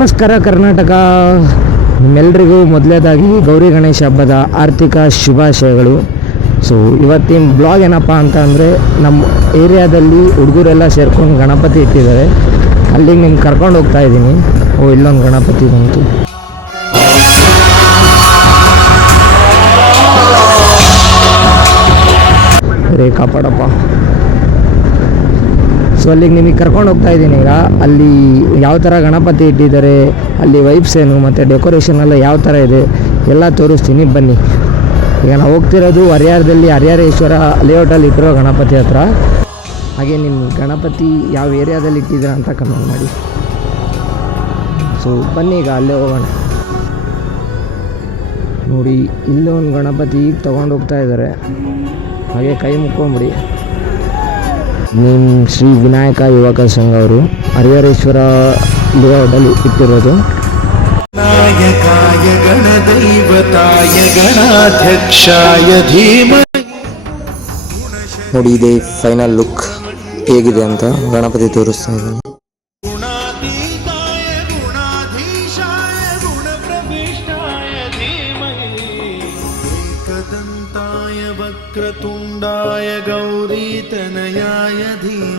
ನಮಸ್ಕಾರ ಕರ್ನಾಟಕ. ನಿಮ್ಮೆಲ್ಲರಿಗೂ ಮೊದಲನೇದಾಗಿ ಗೌರಿ ಗಣೇಶ ಹಬ್ಬದ ಆರ್ಥಿಕ ಶುಭಾಶಯಗಳು. ಸೊ ಇವತ್ತಿನ ಬ್ಲಾಗ್ ಏನಪ್ಪ ಅಂತ ಅಂದರೆ, ನಮ್ಮ ಏರಿಯಾದಲ್ಲಿ ಹುಡುಗರೆಲ್ಲ ಸೇರ್ಕೊಂಡು ಗಣಪತಿ ಇಟ್ಟಿದ್ದಾರೆ. ಅಲ್ಲಿಗೆ ನಿಮ್ಗೆ ಕರ್ಕೊಂಡು ಹೋಗ್ತಾ ಇದ್ದೀನಿ. ಇಲ್ಲೊಂದು ಗಣಪತಿ ಬಂತು. ಕಾಪಾಡಪ್ಪ. ಸೊ ಅಲ್ಲಿಗೆ ನಿಮಗೆ ಕರ್ಕೊಂಡು ಹೋಗ್ತಾ ಇದ್ದೀನಿ. ಈಗ ಅಲ್ಲಿ ಯಾವ ಥರ ಗಣಪತಿ ಇಟ್ಟಿದ್ದಾರೆ, ಅಲ್ಲಿ ವೈಬ್ಸ್ ಏನು ಮತ್ತು ಡೆಕೋರೇಷನ್ ಎಲ್ಲ ಯಾವ ಥರ ಇದೆ ಎಲ್ಲ ತೋರಿಸ್ತೀನಿ, ಬನ್ನಿ. ಈಗ ನಾವು ಹೋಗ್ತಿರೋದು ಹರಿಹರದಲ್ಲಿ ಹರಿಹರೇಶ್ವರ ಲೇಔಟಲ್ಲಿ ಇಟ್ಟಿರೋ ಗಣಪತಿ ಹತ್ರ. ಹಾಗೆ ನಿಮ್ಮ ಗಣಪತಿ ಯಾವ ಏರಿಯಾದಲ್ಲಿ ಇಟ್ಟಿದ್ದೀರಾ ಅಂತ ಕಮೆಂಟ್ ಮಾಡಿ. ಸೊ ಬನ್ನಿ ಈಗ ಅಲ್ಲೇ ಹೋಗೋಣ. ನೋಡಿ, ಇಲ್ಲೇ ಒಂದು ಗಣಪತಿ ಈಗ ತೊಗೊಂಡು ಹೋಗ್ತಾ ಇದ್ದಾರೆ. ಹಾಗೆ ಕೈ ಮುಕ್ಕೊಂಬಿಡಿ. ನಿಮ್ಮ ಶ್ರೀ ವಿನಾಯಕ ಯುವಕ ಸಂಘ ಅವರು ಹರಿಹರೇಶ್ವರ ಲೇಔಟಲ್ಲಿ ಇಟ್ಟಿರೋದು. ನಾಯಕಾಯ ಗಣದೈವತಾಯ ಗಣಾಧ್ಯಕ್ಷಾಯ ಧೀಮಹಿ. ನೋಡಿ, ಇದೆ ಫೈನಲ್ ಲುಕ್ ಹೇಗಿದೆ ಅಂತ ಗಣಪತಿ ತೋರಿಸ್ತಾ ಇದ್ದೀನಿ. ಗುಣಾತೀತಾಯ ಗುಣಾಧೀಶಾಯ ಗುಣಪ್ರವಿಷ್ಟಾಯ ಧೀಮಹಿ. ಏಕದಂತಾಯ ವಕ್ರತುಂಡಾಯ ಗೌರೀತನಯಾಯ ಧೀಮಹಿ.